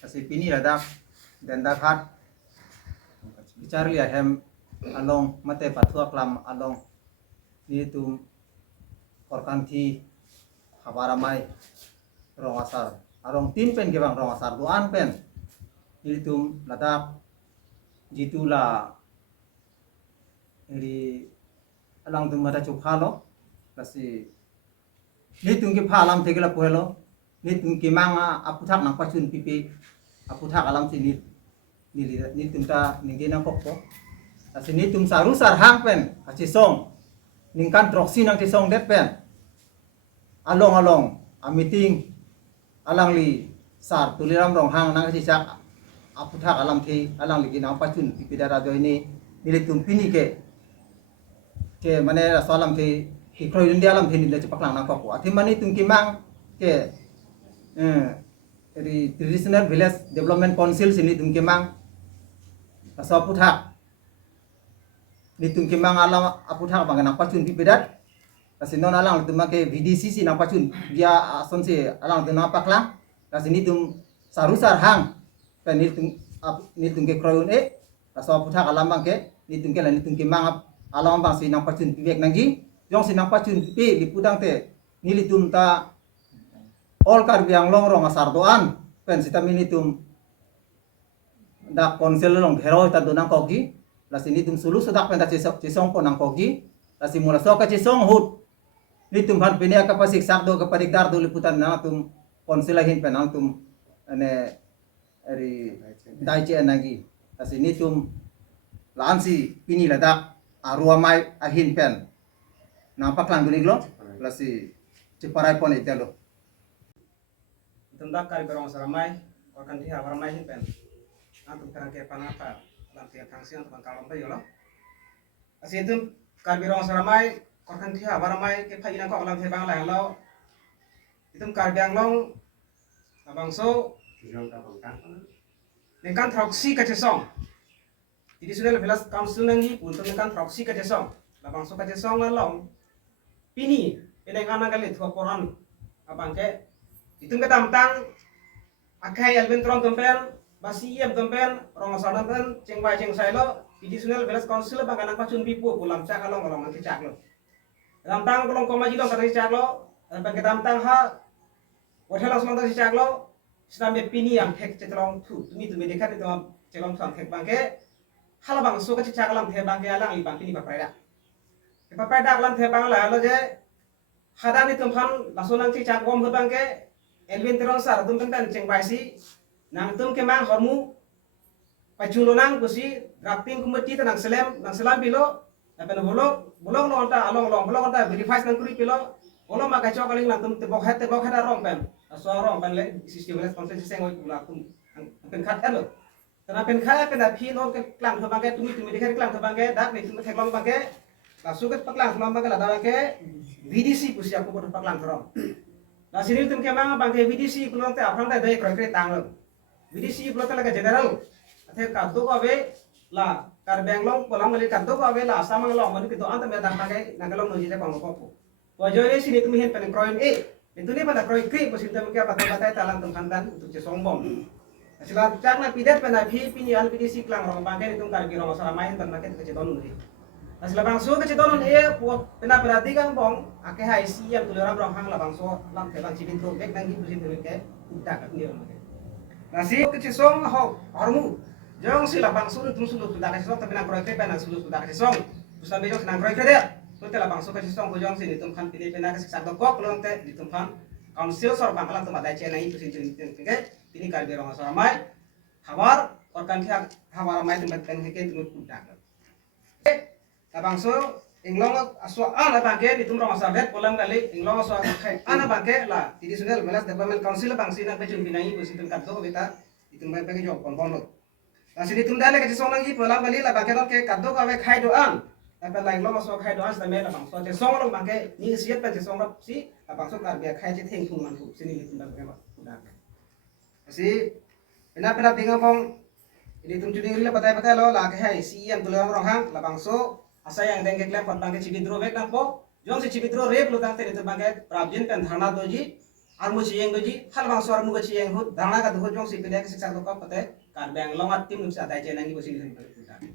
kasi pini ladak denda khat bicarli ahem along mate pathua klam along ni tum korkanthi habaramai rongasar arong tin pen gebang rongasar duan pen ni tum ladak jitula eri alang tum mata chukhalo kasi ni tum ki phalam thegela pohelo ni tum ki manga aputhak nang pachun pipi aputhak alam sini ni tum ta ningena kokko kasi ni tum sarusar hang pen kasi song ningkan droksi nang tisong det pen along a meeting alang li sar tuliram rong hang nang si sak aputhak alam thi alang li ginang pachun pipi dara do ini ni tum pini ke mane rasalam thi hikroi india alam thi ni le chapaklang nang kokko athi mani tum ki mang ke di traditional village development council sini tum ki mang asa aputhak ni tum ki mang alam aputhak bang nang pachun pipi dat kasi non alang tum ke VDC si nang pachun dia ason si alang tum napaklang kasi ni tum sarusar hang pen ni tum ke kroyun asa aputhak alam bang ke ni tum ke la ni tum ki mang alam bang si nang pachun pivek nanggi jong si nang pachun pi lipudang te ni litum ta all kar biang long rong asar doan pen sita minitum da konsel long hero ta donang kogi la sini tum sulu sudak pen ta cisong po nang kogi la simula so ka cisong hut ni tum han penia ka pasik sak do ka padigdar do liputan na tum konsel hin pen ang tum ane eri dai che nagi la sini tum lansi pini ladak aruamai ahin pen nampak lang duniglo la si ciparai pon itelo Tunda kari berong saramai akan dia waramai hin pen antum karang ke panapa lam tiang tangsian teman kalom pa yolo asitum kari berong saramai akan dia waramai ke phaina ko lam the bang la lo itum kari biang long abang so nengkan troksi ka chesong jadi sudah velas council nangi untuk nengkan troksi ka chesong labang so ka chesong la long pini enengana kali thua poran abang ke itu kita tentang akai albin tron tempen basi yem tempen rong sadan pen cengbai ceng sailo additional village council bang anak pacun pipu pulam cak along nanti cak lo tentang kolong koma jilo tadi cak lo bang kita tentang ha hotel langsung tadi cak lo sampai pini yang tek cetelong tu tumi dekat itu celong tuan tek bang ke hal bang so ke cak alam te bang ke alang li bang pini papai dak alam te bang la lo je hadan itu kan langsung nanti cak bom bang ke Elvin terong sar tum pen ceng baisi nang tum ke mang hormu paculo nang kusi drafting kumati nang selam bilo apen bolong no ta along bolong ta verify nang kuri bilo bolong maka cokaling nang tum te bok hat rong pen so rong pen le sistem les konsensi seng oi pula tum pen khat elo tana pen khat pen aphi no ke klang to bangke tumi dekar klang to bangke dak ni tum theklong bangke lasu ke paklang klang bangke la bangke VDC kusi aku bodo paklang rong nah sini tum kemang bangke VDC pulang te apang te dai konkret tang VDC pulang te laga general athe kaddo ko ave la kar benglong pulang mali kaddo ko ave la samang long mani kito anta me dang pakai nagalong no jite pang ko po joye sini tum hin pen kroin itu ni pada kroin kri posin tum ke patay talang tum kandan untuk jesong bom sila cak na pidet pen api pini al VDC klang rong bangke tum kar girong sara main tan maket ke ceton ni Asla bangso ke ceton puak pena berarti kan bong ake hai si yang tuliram rong hang la bangso lam te bang cibin tro bek nangi pusin tulen ke udah kan dia make nasi ke cesong ho hormu jong sila bangso tum sulu sudah ke cesong tapi nang kroy ke pena sulu sudah ke cesong terus ambe jong nang kroy ke dia tu te la bangso ke cesong ko jong sini tum kan pilih pena ke siksa dokok lon te di tum kan council sor bang ala tum ada cena itu pusin tulen ke ini kal berong sor mai hawar orkan kia hawar mai tum pen ke tum udah Abangso inglong aswa ana bangke di tumrong asadet polam kali inglong aswa khai ana bangke la di sunel melas development council bangsi na pejun binai bu situm kaddo beta itum bai pagi jok kon la sini tum dale ke song ngi polam kali la bangke ke kaddo ka we khai do an apa la inglong aswa khai do an sa me la bangso te song long bangke ni siat pen te song rap si abangso kar bia khai je theng thung man hu sini itum bangke ba udah si pena binga pong ini tum juding rile patai lo la ke hai si yang tulang rong hang la bangso asa yang dengke klep pat bangke cibidro bek nang po jong si cibidro rep lu tang te itu bangke prabjin pen thana doji armu ciyeng doji hal bang suar mu ciyeng hut dana ka duho jong si pele ke siksa to ka pate kan bang longat tim num sa tai chenangi bosi ni